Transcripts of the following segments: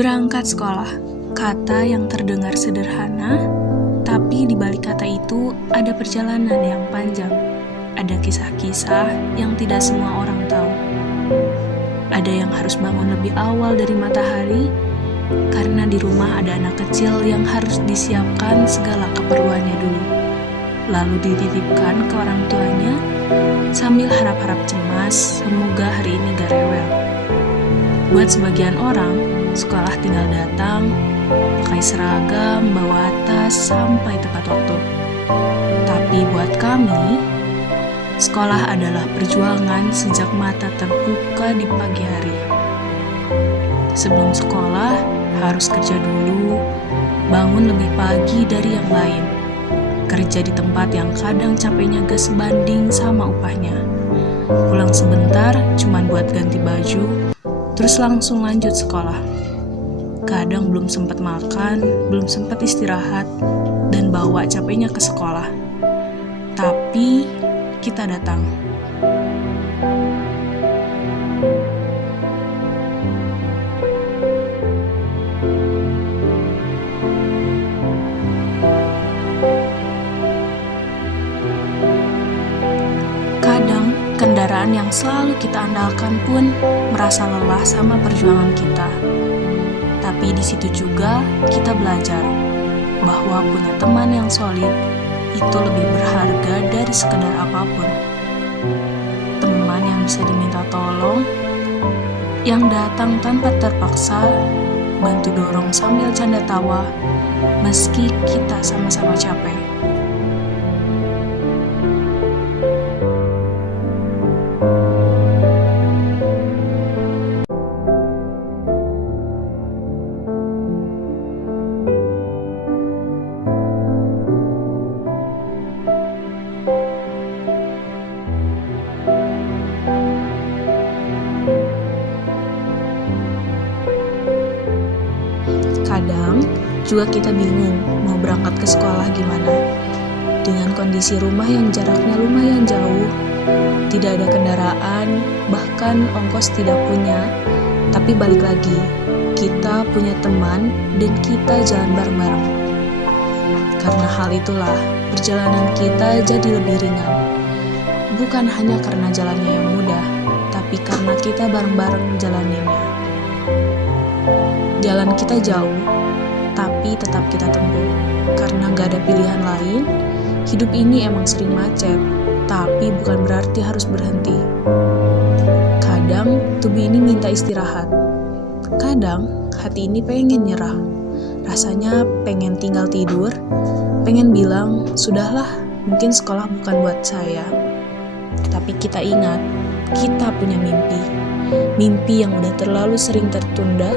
Berangkat sekolah, kata yang terdengar sederhana, tapi di balik kata itu ada perjalanan yang panjang. Ada kisah-kisah yang tidak semua orang tahu. Ada yang harus bangun lebih awal dari matahari, karena di rumah ada anak kecil yang harus disiapkan segala keperluannya dulu. Lalu dititipkan ke orang tuanya, sambil harap-harap cemas, semoga hari ini gak rewel. Buat sebagian orang, sekolah tinggal datang, pakai seragam, bawa tas, sampai tepat waktu. Tapi buat kami, sekolah adalah perjuangan sejak mata terbuka di pagi hari. Sebelum sekolah, harus kerja dulu, bangun lebih pagi dari yang lain. Kerja di tempat yang kadang capeknya gak sebanding sama upahnya. Pulang sebentar, cuman buat ganti baju, terus langsung lanjut sekolah. Kadang belum sempat makan, belum sempat istirahat, dan bawa capeknya ke sekolah. Tapi kita datang. Kadang kendaraan yang selalu kita andalkan pun merasa lelah sama perjuangan kita. Tapi di situ juga kita belajar bahwa punya teman yang solid itu lebih berharga dari sekedar apapun. Teman yang bisa diminta tolong, yang datang tanpa terpaksa, bantu dorong sambil canda tawa, meski kita sama-sama capek. Kadang juga kita bingung mau berangkat ke sekolah gimana. Dengan kondisi rumah yang jaraknya lumayan jauh, tidak ada kendaraan, bahkan ongkos tidak punya. Tapi balik lagi, kita punya teman dan kita jalan bareng-bareng. Karena hal itulah, perjalanan kita jadi lebih ringan. Bukan hanya karena jalannya yang mudah, tapi karena kita bareng-bareng jalaninnya. Jalan kita jauh, tapi tetap kita tempuh. Karena gak ada pilihan lain, hidup ini emang sering macet, tapi bukan berarti harus berhenti. Kadang tubuh ini minta istirahat. Kadang hati ini pengen nyerah. Rasanya pengen tinggal tidur, pengen bilang, sudahlah, mungkin sekolah bukan buat saya. Tapi kita ingat, kita punya mimpi. Mimpi yang udah terlalu sering tertunda,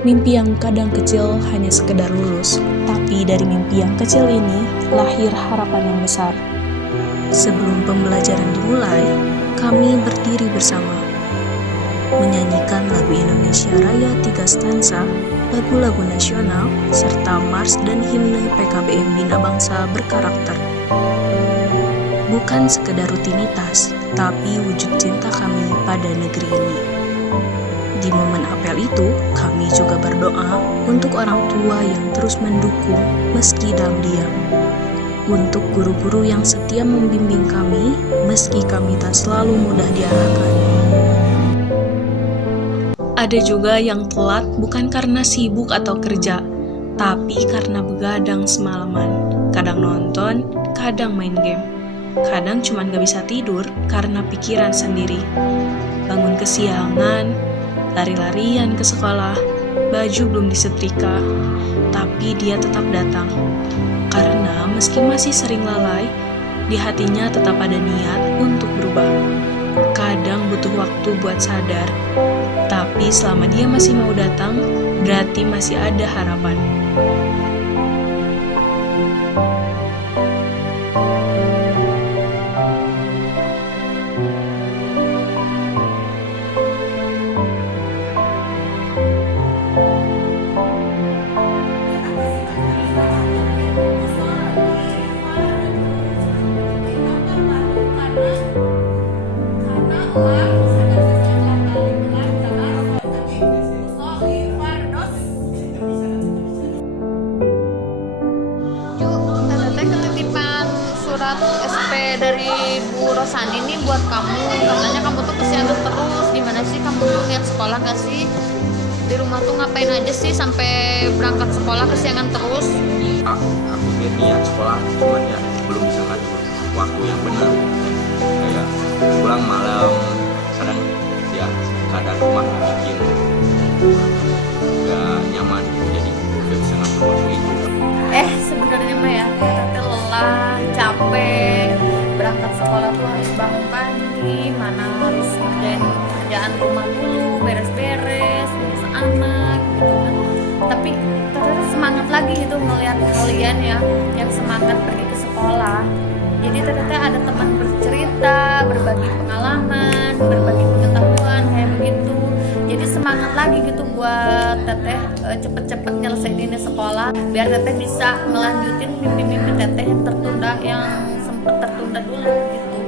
mimpi yang kadang kecil hanya sekedar lulus, tapi dari mimpi yang kecil ini lahir harapan yang besar. Sebelum pembelajaran dimulai, kami berdiri bersama, menyanyikan lagu Indonesia Raya 3 stansa, lagu-lagu nasional, serta mars dan himne PKBM Bina Bangsa berkarakter. Bukan sekedar rutinitas, tapi wujud cinta kami pada negeri ini. Di momen apel itu, kami juga berdoa untuk orang tua yang terus mendukung meski dalam diam. Untuk guru-guru yang setia membimbing kami, meski kami tak selalu mudah diarahkan. Ada juga yang telat bukan karena sibuk atau kerja, tapi karena begadang semalaman. Kadang nonton, kadang main game. Kadang cuma gak bisa tidur karena pikiran sendiri. Bangun kesiangan, lari-larian ke sekolah, baju belum disetrika, tapi dia tetap datang. Karena meski masih sering lalai, di hatinya tetap ada niat untuk berubah. Kadang butuh waktu buat sadar, tapi selama dia masih mau datang, berarti masih ada harapan. Karena dari Bu Rosani nih buat kamu. Katanya kamu tuh kesiangan terus. Gimana sih kamu tuh lihat sekolah gak sih? Di rumah tuh ngapain aja sih sampai berangkat sekolah kesiangan terus? Aku niat sekolah, cuman ya belum bisa ngatur waktu yang benar. Kayak pulang malam, kadang ya keadaan rumah bikin gak nyaman, jadi gak bisa ngatur waktu itu. Sebenarnya mah ya kita lelah, capek, berangkat sekolah tuh harus bangun pagi, mana harus ngerjain kerjaan rumah dulu, beres-beres, ngurus anak gitu kan. Tapi terus semangat lagi gitu melihat kalian ya yang semangat pergi ke sekolah. Jadi ternyata ada teman bercerita, berbagi pengalaman, berbagi pengetahuan kayak begitu. Jadi semangat lagi gitu buat teteh cepet-cepet nyelesain ini sekolah biar teteh bisa ngelanjutin mimpi-mimpi teteh yang tertunda, yang sempet tertunda dulu gitu.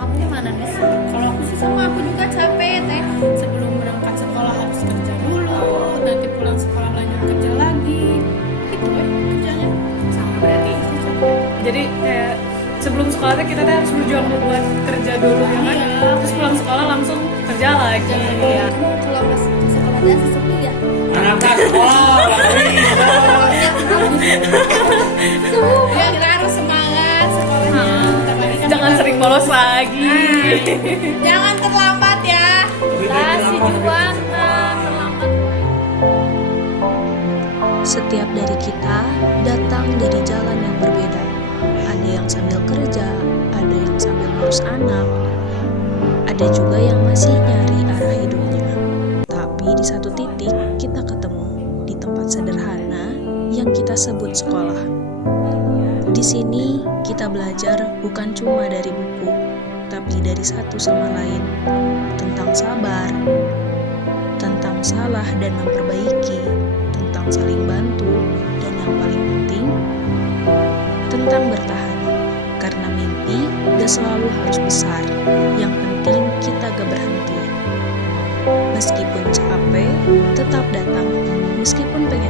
Kamu gimana nih? Kalau aku sih sama aku juga capek teh. Sebelum berangkat sekolah harus kerja dulu, nanti pulang sekolah lanjut kerja lagi. Itu kerjanya Sama berarti. Jadi kayak sebelum sekolah tuh kita tuh harus berjuang buat kerja dulu ya kan? Iya. Terus pulang sekolah langsung kerja lagi. ya. Kalau pas sekolah dasar sepi ya. Ya kita harus semangat sekolahnya. Bentar lagi kan Jangan kita- sering bolos lagi. Jangan terlambat ya. Lah si Juwana terlambat. Setiap dari kita datang dari jalan yang berbeda. Ada yang sambil kerja, ada yang sambil ngurus anak, ada juga yang masih nyari arah hidupnya. Tapi di satu titik kita ketemu di tempat sederhana yang kita sebut sekolah. Di sini kita belajar bukan cuma dari buku, tapi dari satu sama lain, tentang sabar, tentang salah dan memperbaiki, tentang saling bantu, dan yang paling penting, tentang bertahan. Karena mimpi gak selalu harus besar, yang penting kita gak berhenti. Meskipun capek, tetap datang. Meskipun pengen